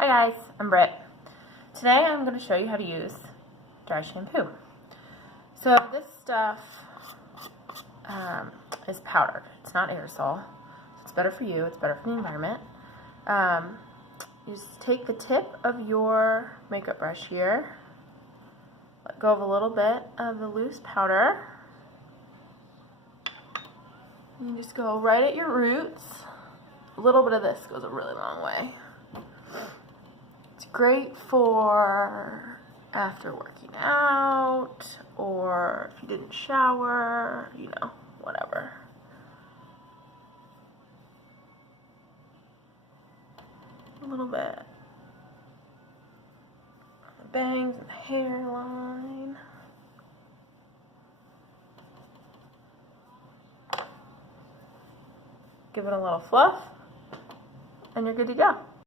Hi guys, I'm Britt. Today I'm going to show you how to use dry shampoo. So this stuff is powdered. It's not aerosol. It's better for you. It's better for the environment. You just take the tip of your makeup brush here, let go of a little bit of the loose powder, and you just go right at your roots. A little bit of this goes a really long way. It's great for after working out, or if you didn't shower, you know, whatever. A little bit on the bangs and the hairline. Give it a little fluff, and you're good to go.